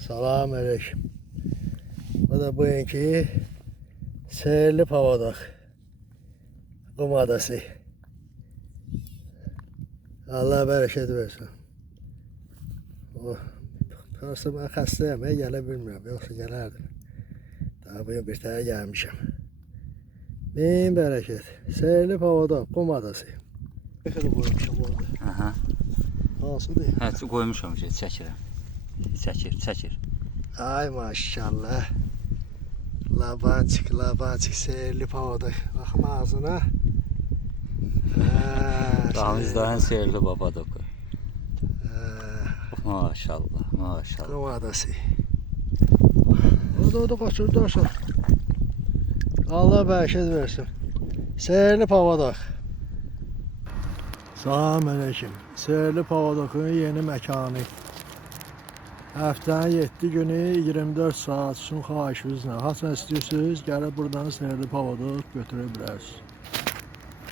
Salam aleyküm. Bu da bugünkü seyirli pavadak. Qum adası. Allah bərəkət versin. Prosta ben xəstəyəm, gələ bilmirəm. Yoxsa gələrdim. Daha bugün bir tane gəlmişəm. Min bərəkət. Seyirli pavadak, Qum adası. Xəli qoymuşam orada. Aha. Hansıdır? Hə, qoymuşam ki, çəkirəm. Çəkir. Ay maşallah. Labançık seyirli pavadak. Baxım ağzına. Dağımızda en seyirli Papadok. Maşallah. Qum adası. O da kaçırdı aşağı. Allah bərəkət versin. Seyirli pavadak. Salam aleyküm. Seyirli pavadakın yeni məkanı. Həftənin 7 günü 24 saat üçün xahişinizlə. Haçan istəyirsiniz, gəlib buradan seyirli pavadak götürə bilərsiniz.